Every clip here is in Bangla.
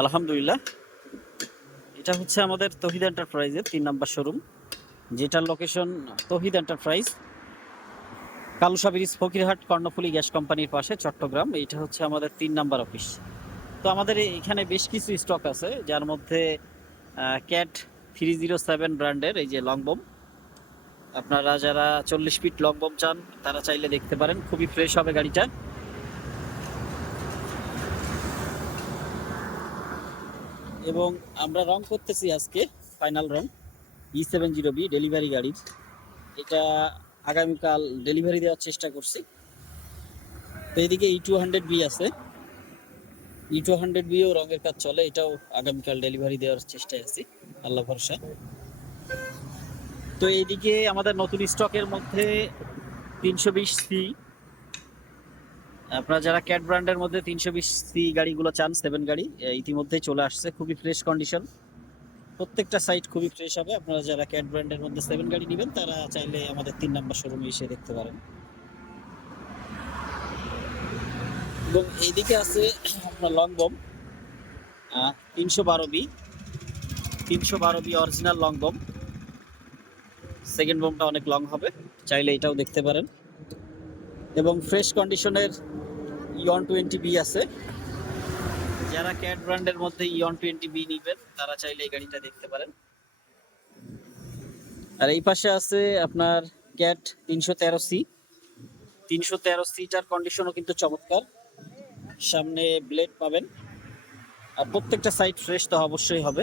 আলহামদুলিল্লাহ। এটা হচ্ছে আমাদের তহিদ এন্টারপ্রাইজের তিন নাম্বার শোরুম, যেটার location Tohid enterprise Kalusa bridge Fakirhat, Karnaphuli gas কোম্পানির পাশে চট্টগ্রাম। এটা হচ্ছে আমাদের তিন নাম্বার অফিস। তো আমাদের এখানে বেশ কিছু স্টক আছে, যার মধ্যে ক্যাট থ্রি জিরো সেভেন ব্র্যান্ডের এই যে লংবম আপনারা যারা চল্লিশ ফিট লংবম চান, তারা চাইলে দেখতে পারেন, খুবই ফ্রেশ হবে গাড়িটা। এবং আমরা রং করতেছি আজকে ফাইনাল রং ই সেভেন জিরো বি ডেলিভারি গাড়ির এটা আগামীকাল ডেলিভারি দেওয়ার চেষ্টা করছি। তো এদিকে ই টু হান্ড্রেড বি আছে। ই টু হান্ড্রেড বিও রঙের কাজ চলে, এটাও আগামীকাল ডেলিভারি দেওয়ার চেষ্টায় আছি। আল্লাহ ভরসা। তো এইদিকে আমাদের নতুন স্টকের মধ্যে তিনশো বিশ সি আপনারা যারা ক্যাট ব্র্যান্ডের মধ্যে তিনশো বিশ সি গাড়িগুলো চান সেভেন গাড়ি ইতিমধ্যেই চলে আসছে। খুবই ফ্রেশ কন্ডিশন প্রত্যেকটা সাইট খুবই ফ্রেশ হবে। আপনারা যারা ক্যাট ব্র্যান্ডের মধ্যে সেভেন গাড়ি নেবেন, তারা চাইলে আমাদের তিন নাম্বার শোরুমে এসে দেখতে পারেন। এবং এইদিকে আছে আপনার লং বম তিনশো বারো বি তিনশো বারো B original long boom second বমটা অনেক লং হবে। চাইলে এটাও দেখতে পারেন। এবং ফ্রেশ কন্ডিশনের ইয়ন টোয়েন্টি বি আছে। যারা ক্যাট ব্র্যান্ডের মধ্যে ইয়ন টোয়েন্টি বি নিবেন, তারা চাইলে এই গাড়িটা দেখতে পারেন। আর এই পাশে আছে আপনার ক্যাট তিনশো তেরো সি। তিনশো তেরো সিটার কন্ডিশনও কিন্তু চমৎকার। সামনে ব্লেড পাবেন। আর প্রত্যেকটা সাইড ফ্রেশ তো অবশ্যই হবে।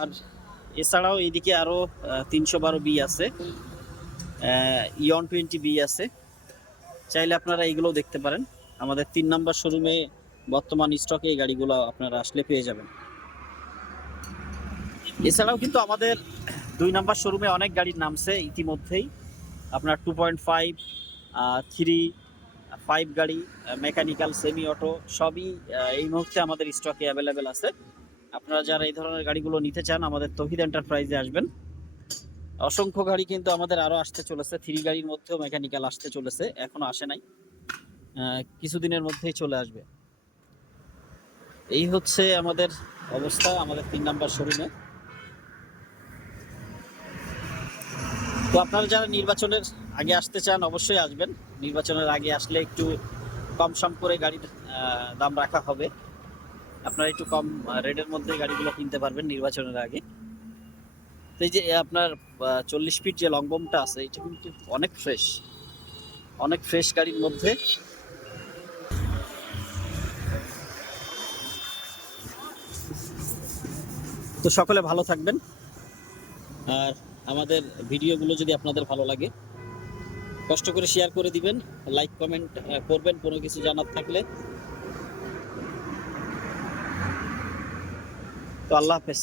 আর এছাড়াও এইদিকে আরও তিনশো বারো বি আছে। ইয়ন টোয়েন্টি বি আছে। চাইলে আপনারা এইগুলো দেখতে পারেন। আমাদের তিন নাম্বার শোরুমে বর্তমান স্টকে এই গাড়িগুলো আপনারা আসলে পেয়ে যাবেন। এছাড়াও কিন্তু আমাদের দুই নাম্বার শোরুমে অনেক গাড়ির নামছে ইতিমধ্যেই। আপনার two point five three five গাড়ি মেকানিক্যাল সেমি অটো সবই এই মুহূর্তে আমাদের স্টকে অ্যাভেলেবেল আছে। আপনারা যারা এই ধরনের গাড়িগুলো নিতে চান, আমাদের তহিদ এন্টারপ্রাইজে আসবেন। অসংখ্য গাড়ি কিন্তু আমাদের আরও আসতে চলেছে। থ্রি গাড়ির মধ্যেও মেকানিক্যাল আসতে চলেছে, এখনও আসে নাই। কিছুদিনের মধ্যেই চলে আসবে। এই হচ্ছে আমাদের অবস্থা, আমাদের তিন নাম্বার শোরুমে। তো আপনারা যারা নির্বাচনের আগে আসতে চান, অবশ্যই আসবেন। নির্বাচনের আগে আসলে একটু কম সম করে গাড়ির দাম রাখা হবে। আপনারা একটু কম রেটের মধ্যে গাড়িগুলো কিনতে পারবেন নির্বাচনের আগে। তো এই যে আপনার চল্লিশ ফিট যে লংবমটা আছে, এটা কিন্তু অনেক ফ্রেশ অনেক ফ্রেশ গাড়ির মধ্যে। তো সকলে ভালো থাকবেন। আর আমাদের ভিডিওগুলো যদি আপনাদের ভালো লাগে, কষ্ট করে শেয়ার করে দিবেন লাইক কমেন্ট করবেন, কোনো কিছু জানার থাকলে। তো আল্লাহ হাফেজ।